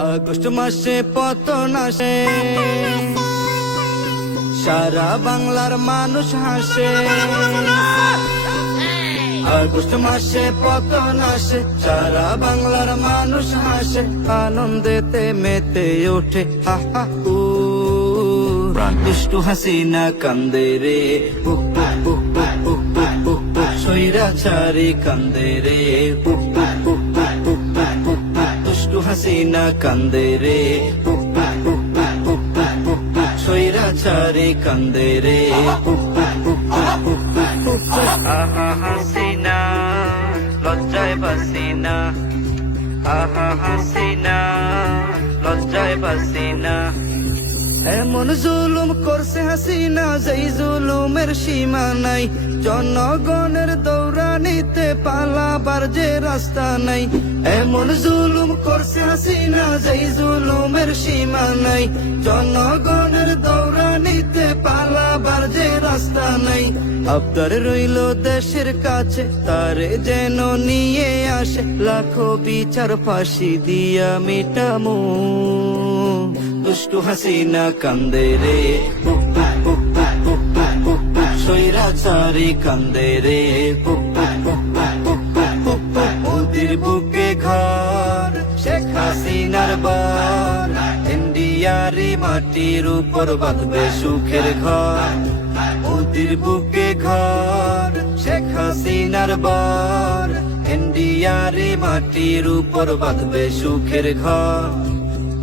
August মাসে পতন আসে, সারা বাংলার মানুষ হাসে। আগস্ট মাসে পতন আসে, সারা বাংলার মানুষ হাসে। আনন্দেতে মেতে ওঠে হা হা হু। দুষ্টু হাসিনা কান্দে রে উহ উহ উহ উহ উহ উহ উহ উহ। স্বৈরাচারী কান্দে রে উহ উহ উহ উহ উহ উহ উহ। দুষ্টু হাসিনা কান্দে রে উহ উহ উহ উহ উহ উহ উহ। স্বৈরাচারী কান্দে রে উহ উহ উহ উহ উহ উহ উহ। আহা হাসিনা লজ্জায় বাসিনা, আহা হাসিনা লজ্জায় বাসিনা। এমন জুলুম করছে হাসিনা, যেই জুলুমের সীমা নাই। জনগণের দৌড়ানিতে পালাবার যে রাস্তা নাই। এমন জুলুম করছে হাসিনা, যেই জুলুমের সীমা নাই। জনগণের দৌড়ানিতে পালাবার যে রাস্তা নাই। আবদার রইল দেশের কাছে, তারে যেন নিয়ে আসে। লাখো বিচার ফাঁসি দিয়া মিটামো। দুষ্টু হাসিনা কান্দে রে উহ উহ উহ উহ উহ উহ উহ। স্বৈরাচারী কান্দে রে উহ উহ উহ উহ উহ উহ উহ। মোদির বুকে ঘর, শেখ হাসিনার বার। ইন্ডিয়ারি মাটির উপর বাঁধবে সুখের ঘর। মোদির বুকে ঘর, শেখ হাসিনার বার। ইন্ডিয়ারি মাটির উপর বাঁধবে সুখের ঘর।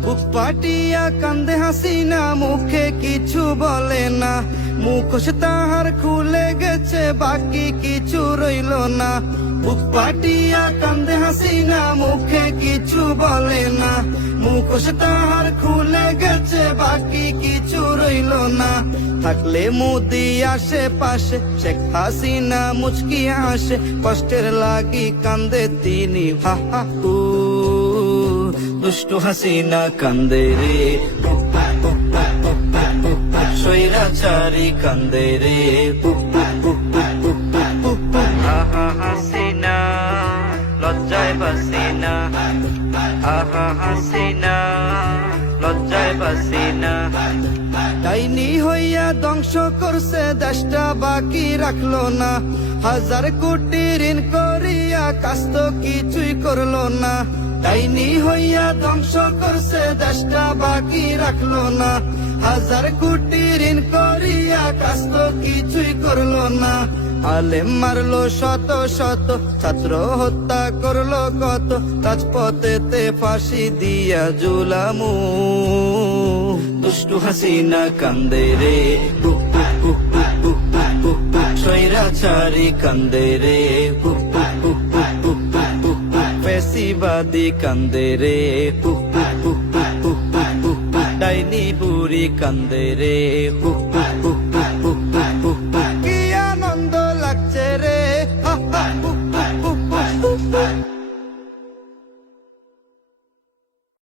বুক পাটিয়া কান্দে হাসিনা, মুখে কিছু বলে না। মুখোশ তাহার খুলে গেছে, বাকি কিছু রইল না। বুক পাটিয়া কান্দে হাসিনা, মুখে কিছু বলে না। মুখোশ তাহার খুলে গেছে, বাকি কিছু রইল না। থাকলে মোদি আশেপাশে, শেখ হাসিনা মুচকি হাসে। কষ্টের লাগি কান্দে তিনি হা হা হু। দুষ্টু হাসিনা কান্দে রে উহ উহ উহ উহ উহ উহ। স্বৈরাচারী কান্দে রে উহ উহ উহ উহ উহ উহ। আহা হাসিনা লজ্জায় বাসিনা, আহা হাসিনা লজ্জায় বাসিনা। ডাইনি হইয়া ধ্বংস করছে দেশটা, বাকি রাখলো না। হাজার কোটি ঋণ করিয়া কাজ তো কিছুই করলো না। ডাইনি হইয়া ধ্বংস করছে দেশটা, বাকি রাখলো না। হাজার কোটি ঋণ করিয়া কাজ তো কিছুই করলো না। আলেম মারলো শত শত, ছাত্র হত্যা করলো কত। রাজপথেতে ফাঁসি দিয়া জুলামু। দুষ্টু হাসিনা কান্দে রে উহ উহ উহ উহ উহ উহ উহ। স্বৈরাচারী কান্দে রে উহ উহ উহ উহ উহ উহ উহ। ফ্যাসিবাদী কান্দে রে উহ উহ উহ উহ উহ উহ উহ। ডাইনি বুড়ি কান্দে রে উহ উহ উহ উহ উহ।